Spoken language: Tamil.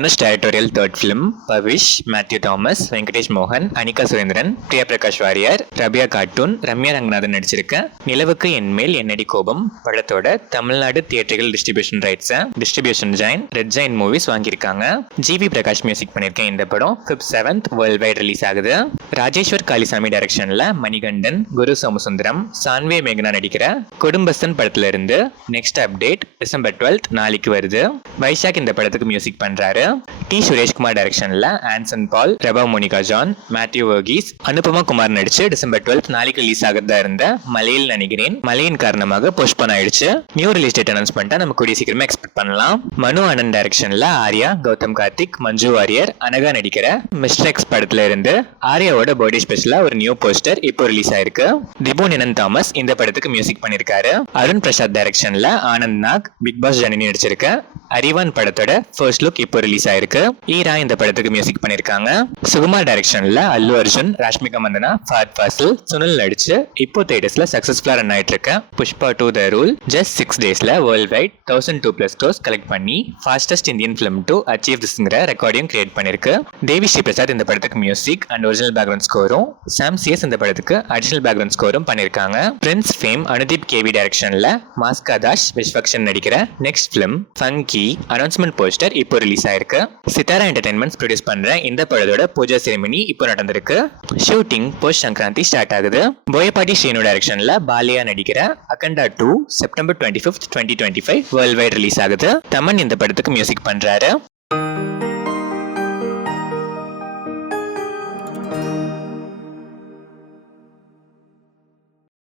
Dhanush directorial third film. Pavish, Mathew Thomas, Venkatesh மோகன், அனிகா சுரேந்திரன், பிரியா பிரகாஷ் வாரியர், ரபியா கார்ட்டூன், ரம்யா ரங்கநாதன் நடிச்சிருக்க நிலவுக்கு என்மேல் என்னடி கோபம் படத்தோட தமிழ்நாடு தியேட்டர்கள் distribution Giant Red Giant Movies வாங்கியிருக்காங்க. ஜிவி பிரகாஷ் மியூசிக் பண்ணியிருக்கேன். இந்த படம் Feb 7th world wide release ஆகுது. ராஜேஸ்வர் காளிசாமி டைரக்ஷன்ல மணிகண்டன், குரு சோமசுந்தரம், சான்வே மேகனா நடிக்கிற குடும்பஸ்தன் படத்துல இருந்து நெக்ஸ்ட் அப்டேட் December 12th நாளைக்கு வருது. வைஷாக் இந்த படத்துக்கு மியூசிக் பண்றாரு. டி சுரேஷ்குமார் டைரக்ஷன்ல ஆன்சன் பால், ரெபா மோனிகா ஜான், மேத்யூ வர்கீஸ், அனுபமா குமார் நடிச்சு December 12th நாளைக்கு ரிலீஸ் ஆகிறதா இருந்த மலையில் நினைக்கிறேன் மழையின் காரணமாக போஸ்ட்போன் ஆயிடுச்சு. நியூ ரிலீஸ் டேட் அனௌன்ஸ் பண்ணிட்டா நம்ம கூடிய சீக்கிரமா எக்ஸ்பெக்ட் பண்ணலாம். மனு ஆனந்த் டைரக்ஷன்ல ஆர்யா, கௌதம் கார்த்திக், மஞ்சு வாரியர், அனகா நடிக்கிற மிஸ்டர் எக்ஸ் படத்துல இருந்து ஆர்யாவோட பர்த்டே ஸ்பெஷலா ஒரு நியூ போஸ்டர் இப்போ ரிலீஸ் ஆயிருக்கு. திபு நினன் தாமஸ் இந்த படத்துக்கு மியூசிக் பண்ணிருக்காரு. அருண் பிரசாத் டைரக்ஷன்ல ஆனந்த் நாக், பிக் பாஸ் ஜனனி நடிச்சிருக்க அறிவான் படத்தோட ஃபர்ஸ்ட் லுக் இப்போ ரிலீஸ் ஆயிருக்கு. ஈரா இந்த படத்துக்கு மியூசிக் பண்ணிருக்காங்க. சுகுமார் டைரக்ஷன்ல அல்லு அர்ஜுன், ராஷ்மிகா மந்தனா, ஃபஹத் ஃபாசில், சுனில் நடிச்சு இப்போ தியேட்டர்ஸ்ல சக்சஸ்ஃபுல்லா ரன் ஆயிட்டு இருக்க புஷ்பா 2 த ரூல் ஜஸ்ட் 6 daysல வேர்ல்ட் வைட் 1002+ crores கலெக்ட் பண்ணி fastest Indian film to achieve திஸ்ங்கிற ரெக்கார்டையும் கிரியேட் பண்ணிருக்கு. தேவி ஸ்ரீ பிரசாத் இந்த படத்துக்கு மியூசிக் அண்ட் ஒரிஜினல் பேக்ரவுண்ட் ஸ்கோரும், சாம் சிஎஸ் இந்த படத்துக்கு அடிஷனல் பேக்ரவுண்ட் ஸ்கோரும் பண்ணிருக்காங்க. பிரின்ஸ் ஃபேம் அனுதீப் கேவி டைரக்ஷன்ல மாஸ்கா தாஷ், விஸ்வக்ஷன் நடிக்கிற next film funky announcement poster இப்போ ரிலீஸ் ஆயிருக்கு. சித்தாரா என்டர்டைன்மெண்ட்ஸ் ப்ரொடியூஸ் பண்ற இந்த படத்தோட பூஜா செரிமனி இப்போ நடந்திருக்கு. ஷூட்டிங் போஸ்ட் சங்கராந்தி ஸ்டார்ட் ஆகுது. போயப்பாடி ஸ்ரீனு டைரக்ஷன்ல பாலியா நடிக்கிற Akhanda 2 September 25th 2025 world wide release ஆகுது. தமன் இந்த படத்துக்கு மியூசிக் பண்றாரு.